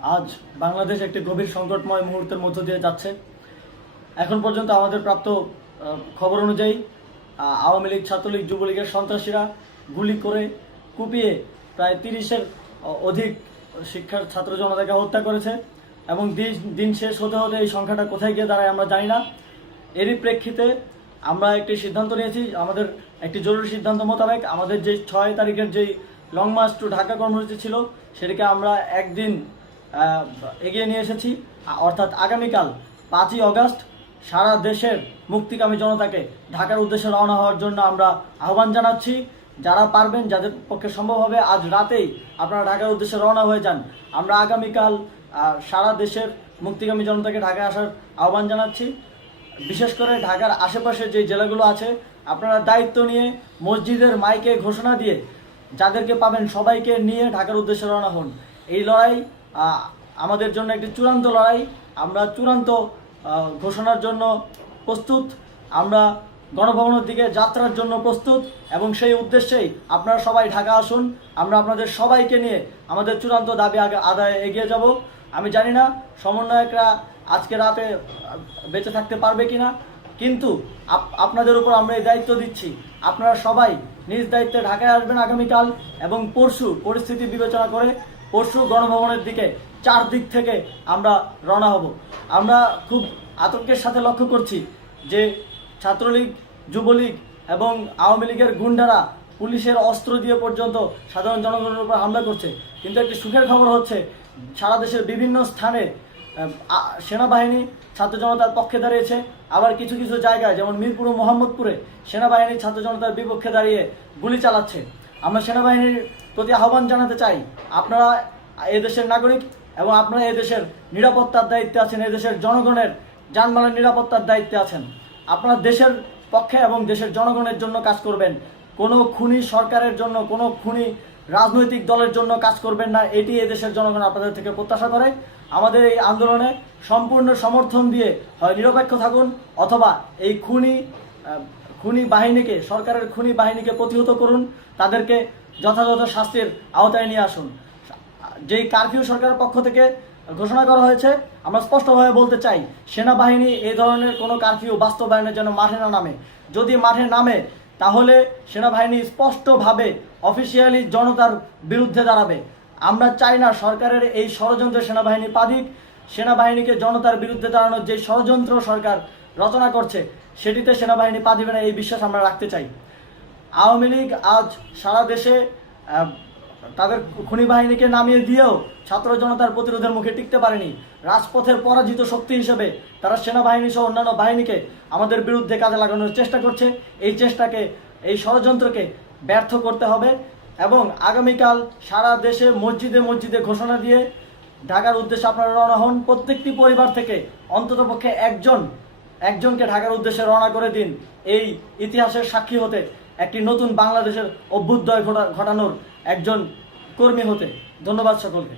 আজ বাংলাদেশ একটি গভীর সংকটময় মুহূর্তের মধ্য দিয়ে যাচ্ছে। এখন পর্যন্ত আমাদের প্রাপ্ত খবর অনুযায়ী আওয়ামী লীগ, ছাত্রলীগ, যুবলীগের সন্ত্রাসীরা গুলি করে কুপিয়ে প্রায় 30-এর অধিক শিক্ষার ছাত্র জনতাকে হত্যা করেছে এবং দিন শেষ হতে হতে এই সংখ্যাটা কোথায় গিয়ে দাঁড়ায় আমরা জানি না। এরই প্রেক্ষিতে আমরা একটি সিদ্ধান্ত নিয়েছি, আমাদের একটি জরুরি সিদ্ধান্ত মোতাবেক আমাদের যে 6 তারিখের যেই লং মার্চ টু ঢাকা কর্মসূচি ছিল সেটাকে আমরা একদিন এগিয়ে নিয়ে এসেছি। অর্থাৎ আগামীকাল 5ই অগস্ট সারা দেশের মুক্তিকামী জনতাকে ঢাকার উদ্দেশ্যে রওনা হওয়ার জন্য আমরা আহ্বান জানাচ্ছি। যারা পারবেন, যাদের পক্ষে সম্ভব হবে, আজ রাতেই আপনারা ঢাকার উদ্দেশ্যে রওনা হয়ে যান। আমরা আগামীকাল সারা দেশের মুক্তিকামী জনতাকে ঢাকায় আসার আহ্বান জানাচ্ছি। বিশেষ করে ঢাকার আশেপাশে যে জেলাগুলো আছে আপনারা দায়িত্ব নিয়ে মসজিদের মাইকে ঘোষণা দিয়ে যাদেরকে পাবেন সবাইকে নিয়ে ঢাকার উদ্দেশ্যে রওনা হন। এই লড়াই আমাদের জন্য একটি চূড়ান্ত লড়াই। আমরা চূড়ান্ত ঘোষণার জন্য প্রস্তুত, আমরা গণভবনের দিকে যাত্রার জন্য প্রস্তুত এবং সেই উদ্দেশ্যেই আপনারা সবাই ঢাকা আসুন। আমরা আপনাদের সবাইকে নিয়ে আমাদের চূড়ান্ত দাবি আদায়ে এগিয়ে যাব। আমি জানি না সমন্বয়করা আজকে রাতে বেঁচে থাকতে পারবে কিনা, কিন্তু আপনাদের উপর আমরা এই দায়িত্ব দিচ্ছি। আপনারা সবাই নিজ দায়িত্বে ঢাকায় আসবেন আগামীকাল এবং পরশু পরিস্থিতি বিবেচনা করে পরশু গণভবনের দিকে 4 দিক থেকে আমরা রওনা হব। আমরা খুব আতঙ্কের সাথে লক্ষ্য করছি যে ছাত্রলীগ, যুবলীগ এবং আওয়ামী লীগের গুন্ডারা পুলিশের অস্ত্র দিয়ে পর্যন্ত সাধারণ জনগণের উপর হামলা করছে। কিন্তু একটি সুখের খবর হচ্ছে সারা দেশের বিভিন্ন স্থানে সেনাবাহিনী ছাত্র জনতার পক্ষে দাঁড়িয়েছে। আবার কিছু কিছু জায়গায় যেমন মিরপুর ও মোহাম্মদপুরে সেনাবাহিনী ছাত্র জনতার বিপক্ষে দাঁড়িয়ে গুলি চালাচ্ছে। আমরা সেনাবাহিনীর প্রতি আহ্বান জানাতে চাই, আপনারা এদেশের নাগরিক এবং আপনারা এদেশের নিরাপত্তার দায়িত্বে আছেন, এদেশের জনগণের যানবাহনের নিরাপত্তার দায়িত্বে আছেন। আপনারা দেশের পক্ষে এবং দেশের জনগণের জন্য কাজ করবেন। কোনো খুনি সরকারের জন্য, কোনো খুনি রাজনৈতিক দলের জন্য কাজ করবেন না। এটি এদেশের জনগণ আপনাদের থেকে প্রত্যাশা করে। আমাদের এই আন্দোলনে সম্পূর্ণ সমর্থন দিয়ে হয় নিরপেক্ষ থাকুন অথবা এই খুনি বাহিনীকে, সরকারের খুনি বাহিনীকে প্রতিহত করুন, তাদেরকে যথাযথ শাস্তির আওতায় নিয়ে আসুন। যেই কারফিউ সরকারের পক্ষ থেকে ঘোষণা করা হয়েছে, আমরা স্পষ্টভাবে বলতে চাই সেনাবাহিনী এই ধরনের কোনো কারফিউ বাস্তবায়নের জন্য মাঠে না নামে। যদি মাঠে নামে তাহলে সেনাবাহিনী স্পষ্টভাবে অফিসিয়ালি জনতার বিরুদ্ধে দাঁড়াবে। আমরা চাই না সরকারের এই ষড়যন্ত্রে সেনাবাহিনী পা দিক। সেনাবাহিনীকে জনতার বিরুদ্ধে দাঁড়ানোর যে ষড়যন্ত্র সরকার রচনা করছে সেটিতে সেনাবাহিনী পা দিবে না, এই বিশ্বাস আমরা রাখতে চাই। আওয়ামী লীগ আজ সারা দেশে তাদের খুনি বাহিনীকে নামিয়ে দিয়েও ছাত্র জনতার প্রতিরোধের মুখে টিকতে পারেনি। রাজপথের পরাজিত শক্তি হিসেবে তারা সেনাবাহিনী সহ অন্যান্য বাহিনীকে আমাদের বিরুদ্ধে কাজে লাগানোর চেষ্টা করছে। এই চেষ্টাকে, এই ষড়যন্ত্রকে ব্যর্থ করতে হবে এবং আগামীকাল সারা দেশে মসজিদে মসজিদে ঘোষণা দিয়ে ঢাকার উদ্দেশ্যে আপনারা রওনা হন। প্রত্যেকটি পরিবার থেকে অন্ততপক্ষে একজনকে ঢাকার উদ্দেশ্যে রওনা করে দিন, এই ইতিহাসের সাক্ষী হতে, একটি নতুন বাংলাদেশের অভ্যুদয় ঘটানোর একজন কর্মী হতে। ধন্যবাদ সকলকে।